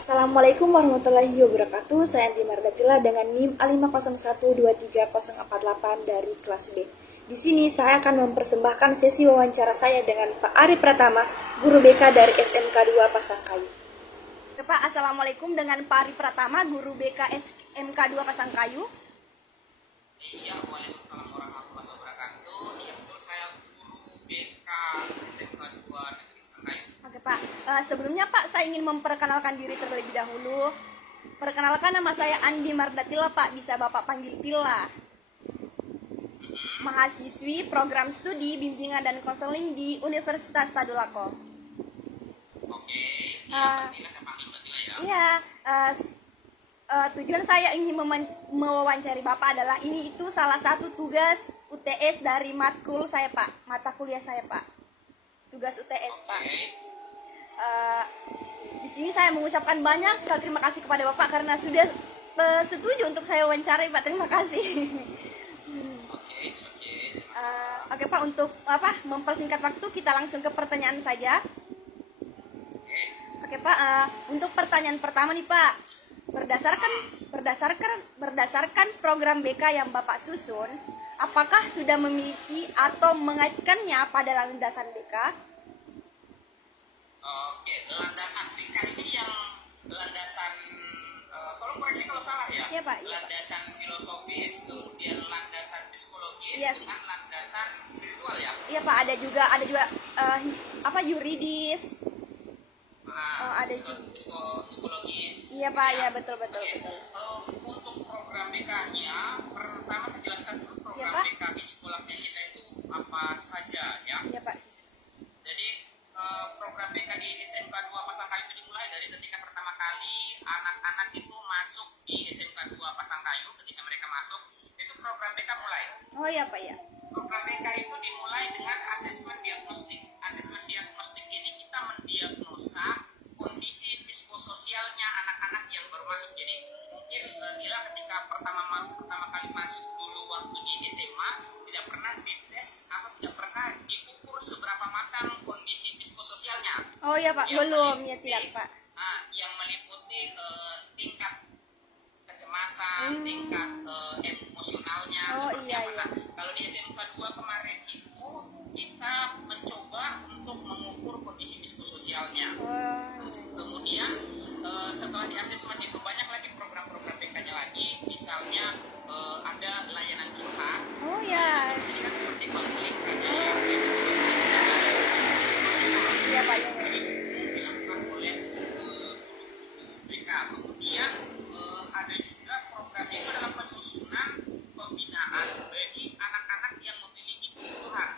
Assalamualaikum warahmatullahi wabarakatuh. Saya Andi Mardatila dengan NIM A501230448 dari kelas B. Di sini saya akan mempersembahkan sesi wawancara saya dengan Pak Ari Pratama, guru BK dari SMK 2 Pasangkayu. Pak, Assalamualaikum dengan Pak Ari Pratama, guru BK SMK 2 Pasangkayu. Iya, waalaikumsalam warahmatullahi wabarakatuh. Iya betul, saya guru BK SMK 2 Negeri Pasangkayu. Oke Pak, sebelumnya Pak saya ingin memperkenalkan diri terlebih dahulu. Perkenalkan, nama saya Andi Mardatila Pak, bisa Bapak panggil Tila. Mahasiswi program studi bimbingan dan konseling di Universitas Tadulako. Oke, iya Batila, saya panggil Batila ya. Iya, tujuan saya ingin mewawancari Bapak adalah ini itu salah satu tugas UTS dari matkul saya Pak, mata kuliah saya Pak. Tugas UTS Pak. Di sini saya mengucapkan banyak sekali terima kasih kepada Bapak karena sudah setuju untuk saya wawancarai Pak. Terima kasih. Oke Pak, untuk mempersingkat waktu kita langsung ke pertanyaan saja. Oke Pak, untuk pertanyaan pertama nih Pak, berdasarkan program BK yang Bapak susun, apakah sudah memiliki atau mengaitkannya pada landasan BK? Oke, landasan BK ini yang landasan, tolong koreksi kalau salah ya. Iya Pak. Iya, landasan Pak. Filosofis, kemudian landasan psikologis, Iya. dengan landasan spiritual ya. Iya Pak, ada juga yuridis. Ada psikologis. Iya Pak, ya betul. Untuk program BK-nya, pertama saya jelaskan dulu program Pak. BK di sekolah kita itu apa saja ya. Iya Pak. Jadi program BK di SMK 2 Pasangkayu itu dimulai dari ketika pertama kali anak-anak itu masuk di SMK 2 Pasangkayu. Ketika mereka masuk, itu program BK mulai. Oh iya Pak ya. Program BK itu dimulai dengan asesmen diagnostik. Asesmen diagnostik ini kita mendiagnosa kondisi psikososialnya anak-anak yang baru masuk. Jadi mungkin Gila ketika pertama kali masuk dulu waktu di SMA tidak pernah dites atau tidak pernah diukur seberapa matang kondisi psikososialnya. Oh iya Pak, belum ya tidak Pak. Yang meliputi tingkat kecemasan, tingkat emosionalnya seperti apa. Nah, kalau di SMK 2 kemarin itu kita mencoba untuk mengukur kondisi psikososialnya. Kemudian setelah di asesmen itu banyak lagi program-program BK-nya lagi, misalnya ada layanan curhat. Oh ya. Jadi kan seperti konseling saja ya. Iya Pak ya. Jadi dilakukan oleh BK. Kemudian ada juga programnya itu adalah penyusunan pembinaan bagi anak-anak yang memiliki kebutuhan.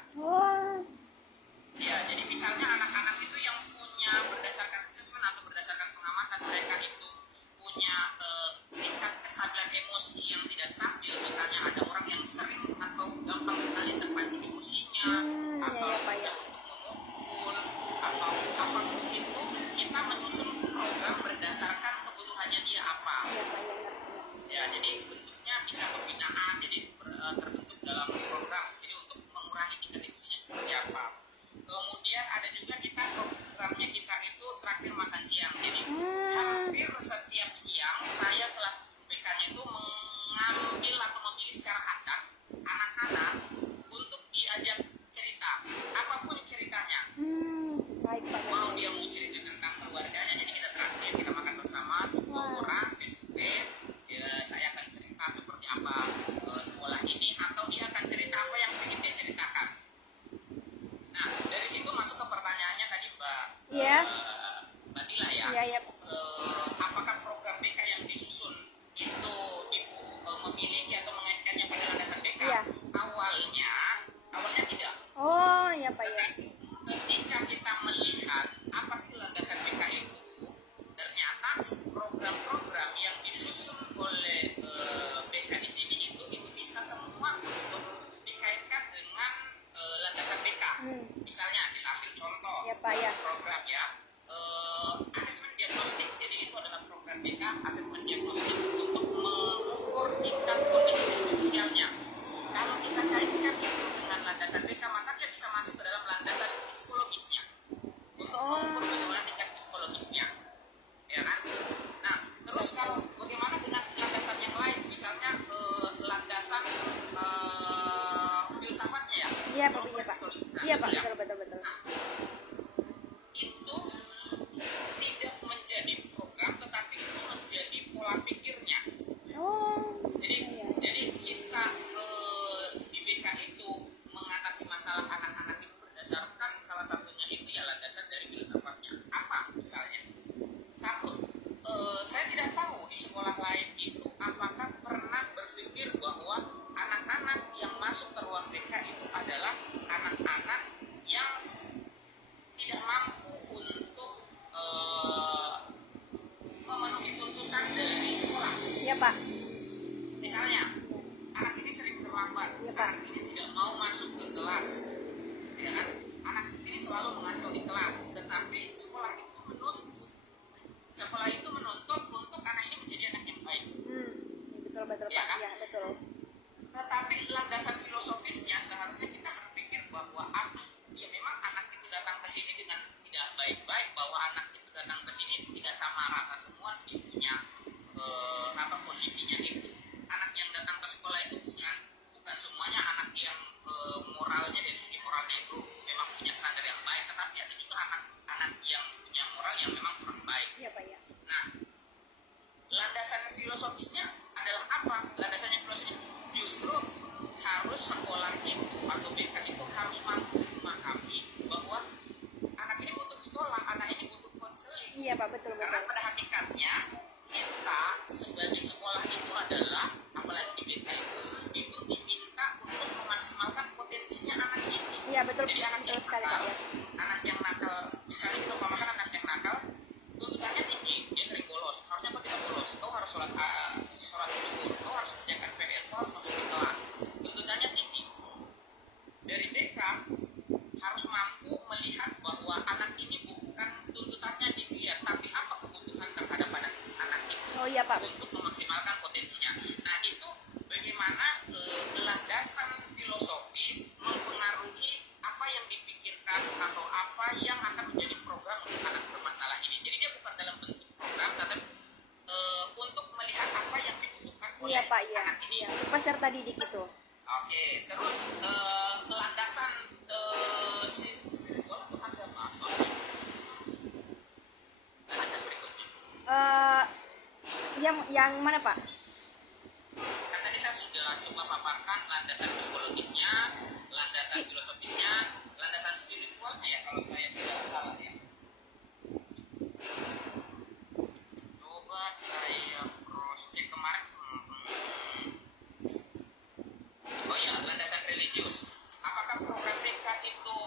Ya, jadi misalnya anak-anak itu yang punya berdasarkan asesmen atau berdasarkan pengamatan mereka itu punya tingkat kestabilan emosi yang tidak stabil. Misalnya ada orang yang sering atau gampang sekali terpancing emosinya, atau mudah untuk memukul, atau apapun itu, kita menyusun program berdasarkan kebutuhannya dia apa. Ya, jadi bentuknya bisa pembinaan, jadi terbentuk dalam program. Jadi untuk mengurangi tingkat emosinya seperti apa. Kemudian ada juga kita programnya kita itu terakhir makan siang. Jadi hampir setiap siang saya selaku BK-nya itu mengambil atau memilih secara acak anak-anak untuk diajak cerita, apapun ceritanya. Baik Pak. Mau dia mau cerita tentang keluarganya, jadi kita terakhir kita makan bersama dua orang face to face. Ya, saya akan cerita seperti apa sekolah ini, atau dia akan cerita apa yang ingin dia ceritakan. Nah, dari situ masuk ke pertanyaannya tadi Mbak. Iya. Mbak Dila ya. Iya. Apakah program BK yang disusun itu memiliki atau mengaitkannya pada landasan BK? Iya. Awalnya tidak. Oh iya Pak ya. Ketika kita melihat apa sih landasan BK itu, ternyata program-program yang disusun oleh BK di sini itu bisa semua untuk dikaitkan dengan landasan BK. Misalnya kita ambil contoh Ya, Pak, ya. program ya, asesmen diagnostik. Jadi itu adalah program BK asesmen diagnostik untuk mengukur tingkat kondisi psikososialnya. Kalau kita kaitkan itu dengan landasan BK, maka dia bisa masuk ke dalam landasan psikologisnya untuk mengukur bagaimana tingkat psikologisnya, ya kan? Iya Pak, betul ya. betul betul betul. Itu tidak menjadi program, tetapi itu menjadi pola pikirnya. Oh, Jadi iya. jadi kita di BK itu mengatasi masalah anak-anak itu berdasarkan salah satunya itu ya landasan dari filsafatnya. Apa misalnya? Satu, saya tidak tahu di sekolah lain itu apakah pernah berpikir bahwa anak-anak yang masuk ke ruang BK itu adalah anak-anak yang tidak mampu untuk memenuhi tuntutan dari sekolah. Iya Pak. Misalnya, anak ini sering terlambat, Iya, Pak. anak ini tidak mau masuk ke kelas, ya kan? Anak ini selalu mengacau di kelas, tetapi sekolah itu menuntut untuk anak ini menjadi anak yang baik. Betul betul Iya Pak. kan? Iya betul. Tetapi landasan filosofisnya seharusnya kita berpikir bahwa ya memang anak itu datang ke sini dengan tidak baik-baik, bahwa anak itu datang ke sini tidak sama rata semua dia punya kondisinya itu. Anak yang datang ke sekolah itu bukan semuanya anak yang moralnya dari segi moralnya itu memang punya standar yang baik, tetapi ada juga anak-anak yang punya moral yang memang kurang baik. Iya Pak ya. Nah, landasan filosofisnya adalah apa? Landasannya filosofisnya justru harus sekolah itu atau BK itu harus mampu memahami bahwa anak ini butuh sekolah, anak ini butuh konseling. Iya Pak, betul Karena betul. pada hakikatnya kita sebagai sekolah itu adalah, apalagi di BK itu diminta untuk memaksimalkan potensinya anak ini. Iya betul. Jadi anak Betul yang sekali Pak nakal, ya. anak yang nakal, misalnya kita umpamakan anak yang nakal, tuntutannya tinggi, dia sering bolos, harusnya kau tidak bolos, kau harus sholat syukur, kau harus kerjakan PR, kau harus masuk ke kelas. Tuntutannya tinggi. Dari BK harus mampu melihat bahwa anak ini bukan tuntutannya dilihat, tapi apa kebutuhan terhadap anak itu. Oh iya Pak. Untuk memaksimalkan potensinya. Nah itu bagaimana landasan filosofis mempengaruhi apa yang dipikirkan atau apa yang akan menjadi program untuk anak bermasalah ini. Jadi dia bukan dalam bentuk program, tetapi untuk melihat apa yang dibutuhkan oleh Iya Pak ya. anak ini. Iya. Peserta didik itu. Oke, terus landasan spiritual atau agama? Landasan berikutnya. Yang mana Pak? Kan tadi saya sudah coba paparkan landasan psikologisnya, landasan filosofisnya, landasan spiritualnya ya kalau saya tidak salah ya. Coba saya cross check kemarin. Oh ya, landasan religius. Apakah program BK itu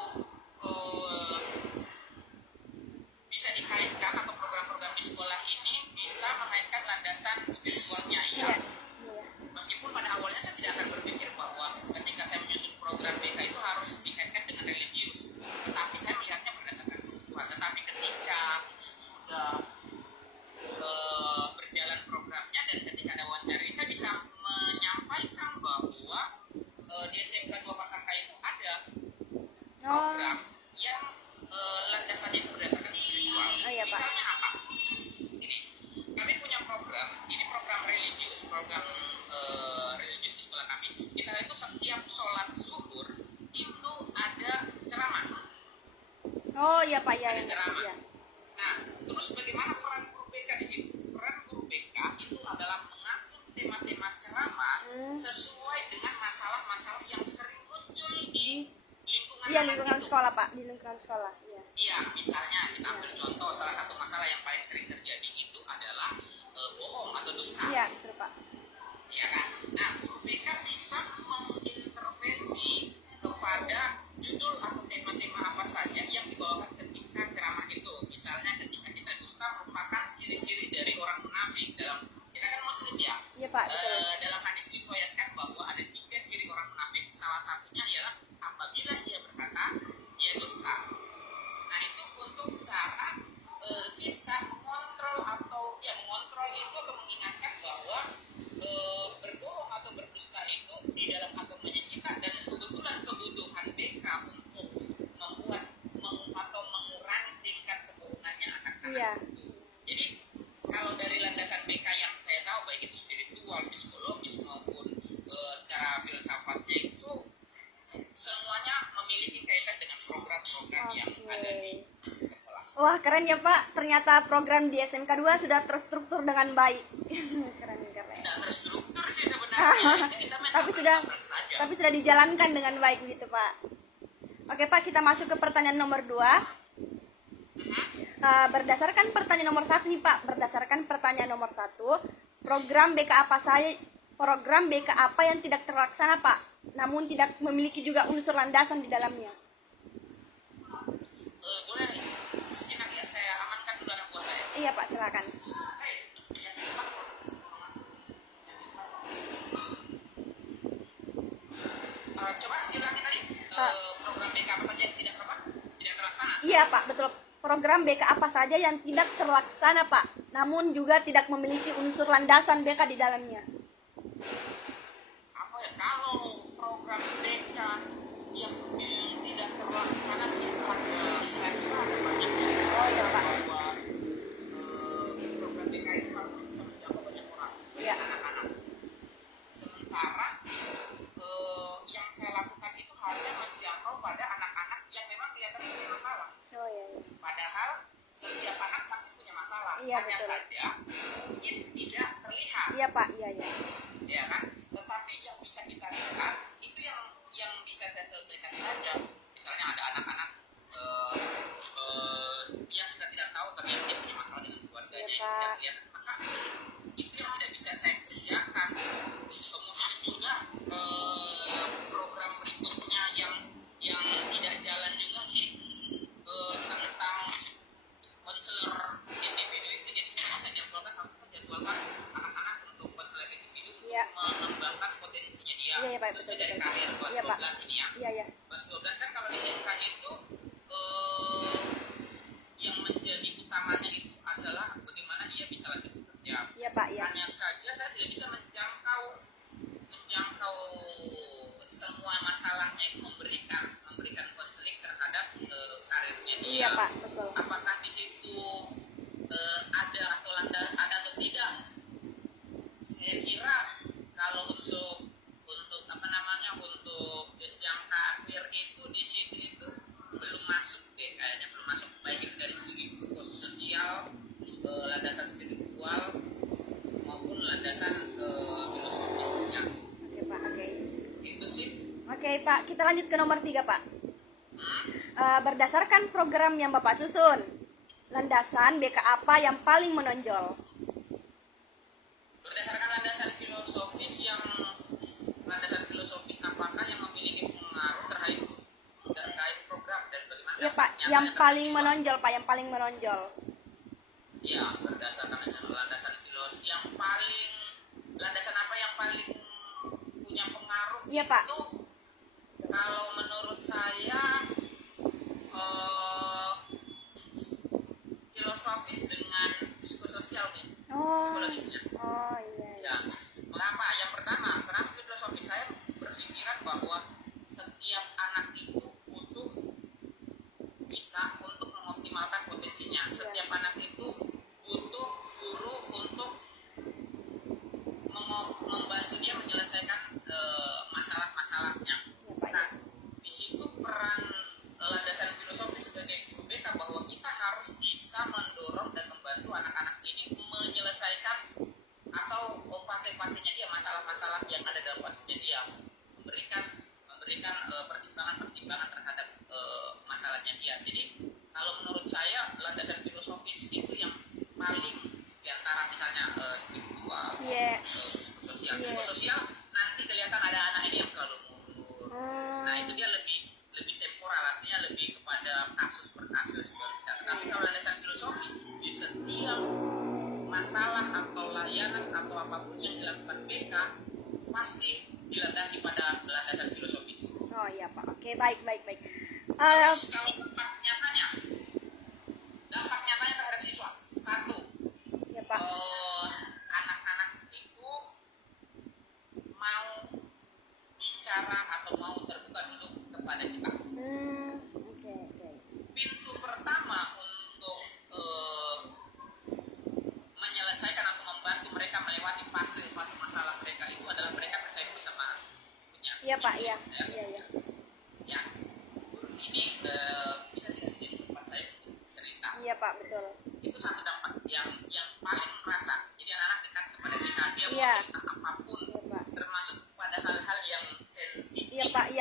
bisa dikaitkan atau program-program di sekolah ini bisa mengaitkan landasan spiritualnya? Iya. Meskipun pada awalnya saya tidak akan berpikir bahwa ketika saya menyusun program BK itu harus dikaitkan dengan religius, tetapi saya melihatnya berdasarkan kebutuhan. Tetapi ketika sudah berjalan programnya dan ketika ada wawancara ini, saya bisa menyampaikan bahwa di SMK 2 Pasangkayu itu ada program yang landasannya itu berdasarkan spiritual. Oh, iya, Pak. Misalnya apa? Ini kami punya program, ini program religius, religius di sekolah kami. Kita itu setiap sholat zuhur itu ada ceramah. Oh iya Pak ya. Ada ceramah. Ya. Nah, terus bagaimana peran guru BK di situ? Peran guru BK itu adalah mengatur tema-tema ceramah sesuai dengan masalah-masalah yang sering muncul di lingkungan. Iya lingkungan sekolah Pak, di lingkungan sekolah. Iya. Iya, misalnya kita ambil contoh salah satu masalah yang paling sering terjadi itu adalah bohong atau dusta. Iya betul Pak. Iya kan? Nah, guru BK bisa mengintervensi kepada judul atau tema-tema apa saja yang dibawakan ketika ceramah itu. Misalnya ketika kita dusta merupakan ciri-ciri dari orang munafik dalam, kita kan muslim ya. Iya Pak. Betul. Dalam hadis diriwayatkan bahwa ada 3 ciri orang munafik. Salah satunya ialah apabila dia berkata dia dusta. Nah itu untuk cara kita mengontrol itu atau mengingatkan bahwa berbohong atau berdusta itu di dalam agamanya kita, dan kebetulan kebutuhan BK untuk atau mengurangi tingkat kebohongannya anak-anak. Iya. Jadi kalau dari landasan BK yang saya tahu baik itu spiritual, psikologis, keren ya Pak. Ternyata program di SMK 2 sudah terstruktur dengan baik. Keren. Tidak terstruktur sih sebenarnya. Kita main Tapi sudah nabrak saja. tapi sudah dijalankan dengan baik gitu Pak. Oke Pak, kita masuk ke pertanyaan nomor 2. Berdasarkan pertanyaan nomor 1 nih Pak, berdasarkan pertanyaan nomor 1, program BK apa yang tidak terlaksana Pak, namun tidak memiliki juga unsur landasan di dalamnya? Boleh sejenak ya, saya amankan dulu anak buah saya. Iya Pak, silakan. Coba diulangi tadi, program BK apa saja yang tidak apa? Tidak terlaksana. Iya Pak, betul. Program BK apa saja yang tidak terlaksana Pak, namun juga tidak memiliki unsur landasan BK di dalamnya? Apa ya, kalau program BK yang tidak terlaksana sih saya kira ada banyak ya. Oh iya Pak. Bahwa program BK itu harus bisa menjangkau banyak orang, Iya. anak-anak. Sementara yang saya lakukan itu hanya menjangkau pada anak-anak yang memang kelihatan punya masalah. Oh iya. Padahal setiap anak pasti punya masalah, Iya, hanya betul. saja mungkin tidak terlihat, Iya Pak, iya. ya kan? Tetapi yang bisa kita lihat itu yang bisa saya selesaikan saja. Misalnya ada anak-anak yang kita tidak tahu ternyata dia punya masalah dengan keluarganya, Iya, yang Pak. tidak lihat, maka itu yang tidak bisa saya kerjakan. Kemudian juga program berikutnya yang tidak jalan juga sih tentang konselor individu itu. Jadi saya jadwalkan anak-anak untuk konselor individu Iya. mengembangkan potensinya dia. Iya, Pak, Sesuai betul. dari karir kelas Iya, Pak. 12 ini ya. Iya. Kelas 12 kan kalau di SMK itu yang menjadi utamanya itu adalah bagaimana dia bisa lanjut bekerja. Iya Pak, iya. Hanya saja saya tidak bisa menjangkau semua masalahnya, itu memberikan konseling terhadap karirnya dia. Iya Pak, betul. Apakah di situ ada atau tidak? Saya kira kalau untuk jenjang karir itu di situ itu belum masuk deh, kayaknya belum masuk, baik itu dari segi psikososial, landasan spiritual maupun landasan filosofisnya. Oke Pak, oke. Itu sih. Oke Pak, kita lanjut ke nomor 3 Pak. Berdasarkan program yang Bapak susun, landasan BK apa yang paling menonjol? Berdasarkan landasan filosofis apakah yang memiliki pengaruh terkait program dan bagaimana Iya Pak, dampaknya yang terhadap paling siswa? menonjol Pak, yang paling menonjol. Ya, berdasarkan landasan filosofis landasan apa yang paling punya pengaruh? Iya, Pak. Itu kalau menurut saya filosofis dengan psikososial sih, psikologisnya. Oh iya. Ya, mengapa? Yang pertama, kenapa filosofis, saya berpikiran bahwa setiap anak itu butuh kita untuk mengoptimalkan potensinya. Setiap anak itu butuh guru untuk membantu dia menyelesaikan masalah-masalahnya. Nah, di situ peran landasan filosofis sebagai guru BK bahwa kita harus bisa mendorong dan membantu anak-anak ini menyelesaikan atau fase-fasenya dia, masalah-masalah yang ada dalam fasenya dia, memberikan pertimbangan terhadap masalahnya dia. Jadi kalau menurut saya landasan filosofis itu yang paling diantara misalnya spiritual, Iya. sosial. Iya. Sosial nanti kelihatan ada anak ini yang selalu mundur. Nah itu dia lebih temporal, artinya lebih kepada kasus per kasus baru bisa. Tetapi kalau landasan filosofi di setiap masalah atau layanan atau apapun yang dilakukan BK pasti dilandasi pada landasan filosofis. Oh iya Pak, oke, baik. Terus kalau dampak nyatanya terhadap siswa, satu, Iya Pak. anak-anak itu mau bicara atau mau terbuka dulu kepada kita. Oke. Pintu pertama untuk menyelesaikan atau membantu mereka melewati fase masalah mereka itu adalah mereka percaya dulu sama ibunya. Iya Pak, iya. Ya, guru ini bisa jadi tempat saya cerita. Iya Pak,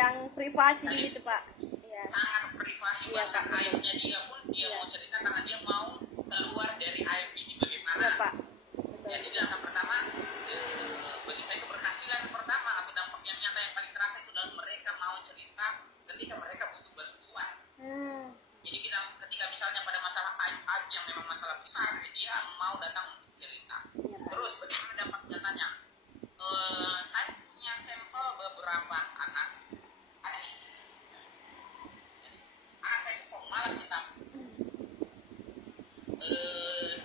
yang privasi gitu Pak. Iya. sangat privasi, Iya, bahkan Pak. aibnya dia pun dia Iya. mau cerita karena dia mau keluar dari aib ini bagaimana. Iya Pak. Betul. Jadi langkah pertama, bagi saya keberhasilan pertama atau dampak yang nyata yang paling terasa itu adalah mereka mau cerita ketika mereka butuh bantuan. Hmm. Jadi kita ketika misalnya pada masalah aib yang memang masalah besar, dia mau datang untuk cerita. Iya, Pak. Terus bagaimana dampak nyatanya? Saya punya sampel beberapa anak. Ada ini. Jadi, anak saya itu kok malas kita.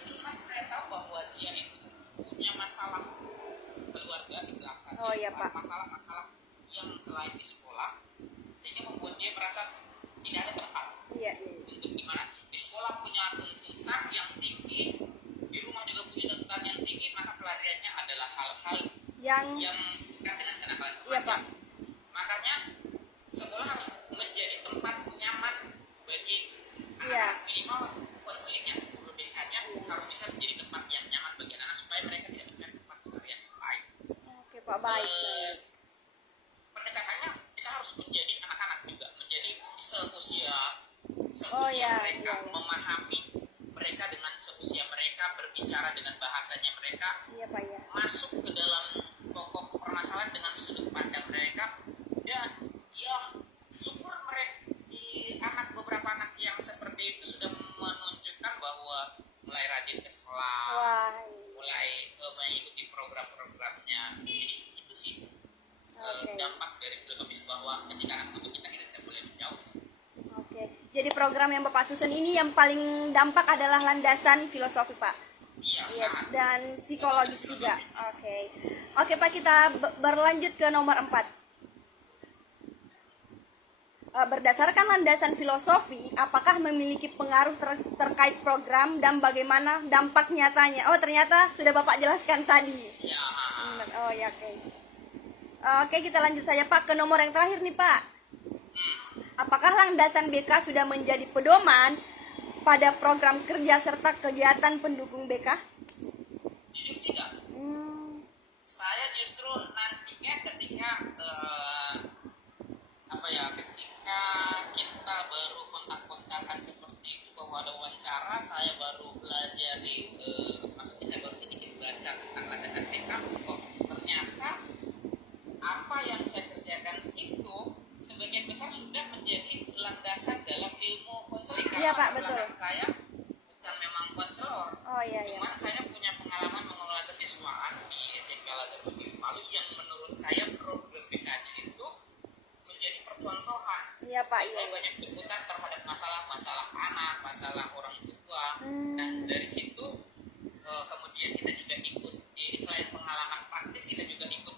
Cuma saya tahu bahwa dia itu punya masalah keluarga di belakang. Oh, iya, Pak. Masalah-masalah yang selain di sekolah, sehingga membuat dia merasa tidak ada tempat. Iya, iya. Untuk gimana? Di sekolah punya tuntutan yang tinggi, di rumah juga punya tuntutan yang tinggi, maka pelariannya adalah hal-hal Yang yang dekat dengan kenakalan iya remaja. Pak. Makanya sekolah harus menjadi tempat nyaman bagi Iya. anak, minimal konselingnya, guru BK-nya harus bisa menjadi tempat yang nyaman bagi anak supaya mereka tidak mencari tempat pelarian yang baik. Oke Pak, baik. Pendekatannya kita harus menjadi anak-anak juga, menjadi seusia Oh, iya, mereka, iya. memahami mereka dengan seusia mereka, berbicara dengan bahasanya mereka, Iya Pak ya. masuk ke dalam pokok permasalahan dengan sudut pandang mereka. Dan ya syukur mereka di beberapa anak yang seperti itu sudah menunjukkan bahwa mulai rajin ke sekolah, Wah. mulai mengikuti program-programnya. Jadi itu sih Oke. dampak dari filosofis bahwa ketika anak butuh kita tidak boleh menjauh. Oke. Jadi program yang Bapak susun ini yang paling dampak adalah landasan filosofi Pak. Iya, Iya, sangat. dan psikologis juga. Oke. Oke Pak, kita berlanjut ke nomor 4. Berdasarkan landasan filosofi, apakah memiliki pengaruh terkait program dan bagaimana dampak nyatanya? Oh, ternyata sudah Bapak jelaskan tadi. Ya, Oh ya, oke. Oke, kita lanjut saja Pak ke nomor yang terakhir nih Pak. Apakah landasan BK sudah menjadi pedoman pada program kerja serta kegiatan pendukung BK? jujur tidak. Saya justru nantinya ketika ketika kita baru kontak-kontakan seperti itu, bahwa ada wawancara, saya baru pelajari, maksudnya saya baru sedikit baca tentang landasan BK. Kok ternyata apa yang saya kerjakan itu sebagian besar sudah menjadi landasan dalam ilmu konseling. Iya, Pak, Karena betul. belakang saya bukan memang konselor, Oh iya iya. cuman saya punya pengalaman mengelola kesiswaan di SMP Al-Azhar Bogor Palu yang menurut saya program BK-nya itu menjadi percontohan. Iya Pak, Dan iya. saya banyak berkutat terhadap masalah-masalah anak, masalah orang tua. Nah dari situ kemudian kita juga ikut selain pengalaman praktis, kita juga ikut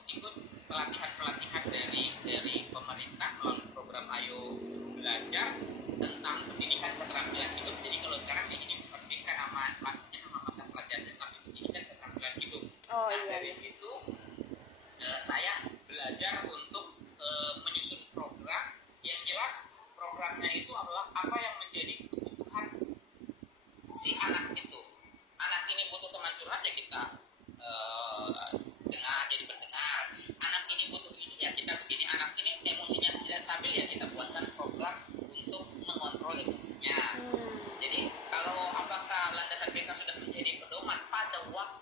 pelatihan-pelatihan dari pemerintah melalui program Ayo Guru Belajar tentang pendidikan keterampilan hidup. Jadi kalau sekarang ini bukan BK nama mata pelajaran, tetapi pendidikan keterampilan hidup. Oh Nah iya. dari situ saya belajar untuk menyusun program yang jelas. Programnya itu adalah apa yang menjadi kebutuhan si anak itu. Anak ini butuh teman curhat, ya kita dengar, jadi pendengar. Anak ini butuh ini, ya kita begini. Anak ini emosinya tidak stabil, ya kita buatkan program untuk mengontrol emosinya. Jadi kalau apakah landasan BK sudah menjadi pedoman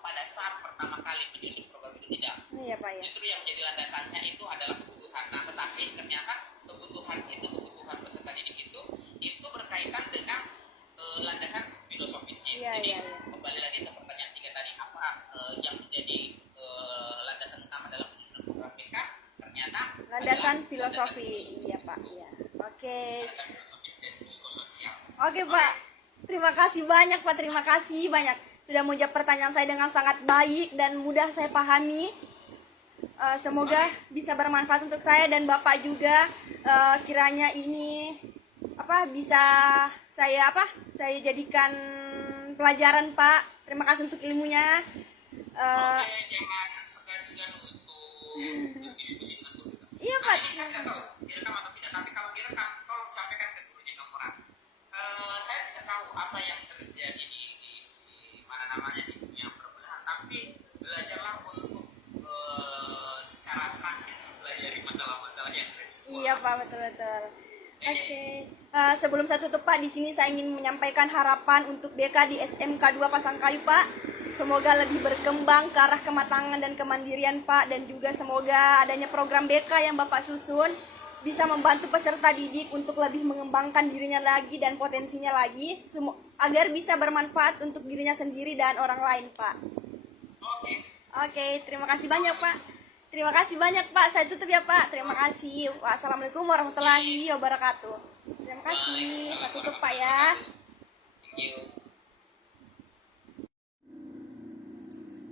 pada saat pertama kali menyusun program itu, tidak. Iya Pak ya. Justru yang menjadi landasannya itu adalah kebutuhan. Nah tetapi ternyata kebutuhan peserta didik itu berkaitan dengan landasan filosofisnya. Iya, Jadi iya, iya. kembali lagi ke pertanyaan 3 tadi, apa yang menjadi landasan utama dalam penyusunan program BK? Ternyata Landasan adalah filosofi. landasan Iya Pak. Iya. Oke. landasan filosofis dan psikososial. Oke Pak. Terima kasih banyak Pak. Terima kasih banyak sudah menjawab pertanyaan saya dengan sangat baik dan mudah saya pahami. Semoga bisa bermanfaat untuk saya dan Bapak juga. Kiranya ini bisa saya jadikan pelajaran Pak. Terima kasih untuk ilmunya. Oke, jangan segan-segan untuk berdiskusi dengan guru. Iya Nah, Pak. ini saya tidak tahu direkam atau tidak, tapi kalau direkam tolong sampaikan ke gurunya nomor. Saya tidak tahu apa yang terjadi di mana namanya di dunia perbelahan, tapi belajarlah untuk secara praktis mempelajari masalah-masalah yang ada di situ. Iya Pak, betul-betul. Oke. Sebelum saya tutup Pak, di sini saya ingin menyampaikan harapan untuk BK di SMK 2 Pasangkayu Pak. Semoga lebih berkembang ke arah kematangan dan kemandirian Pak, dan juga semoga adanya program BK yang Bapak susun bisa membantu peserta didik untuk lebih mengembangkan dirinya lagi dan potensinya lagi, agar bisa bermanfaat untuk dirinya sendiri dan orang lain Pak. Oke. Oke, terima kasih banyak Pak. Terima kasih banyak Pak. Saya tutup ya Pak. Terima kasih. Wassalamualaikum warahmatullahi wabarakatuh. Terima kasih. Saya tutup Pak ya. Thank you.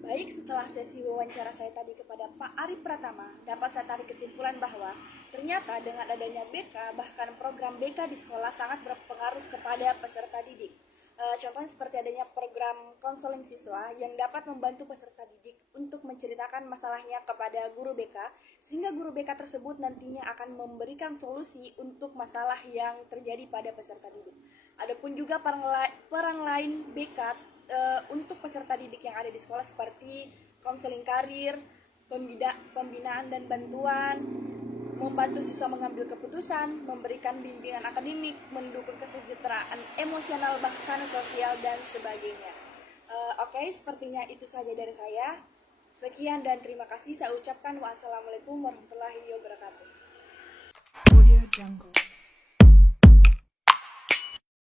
Baik, setelah sesi wawancara saya tadi kepada Pak Ari Pratama, dapat saya tarik kesimpulan bahwa ternyata dengan adanya BK, bahkan program BK di sekolah sangat berpengaruh kepada peserta didik. Contohnya seperti adanya program konseling siswa yang dapat membantu peserta didik untuk menceritakan masalahnya kepada guru BK, sehingga guru BK tersebut nantinya akan memberikan solusi untuk masalah yang terjadi pada peserta didik. Adapun juga peran lain BK untuk peserta didik yang ada di sekolah seperti konseling karir, pembinaan dan bantuan, membantu siswa mengambil keputusan, memberikan bimbingan akademik, mendukung kesejahteraan emosional bahkan sosial dan sebagainya. Oke, sepertinya itu saja dari saya. Sekian dan terima kasih saya ucapkan. Wassalamualaikum warahmatullahi wabarakatuh. Audio Jungle.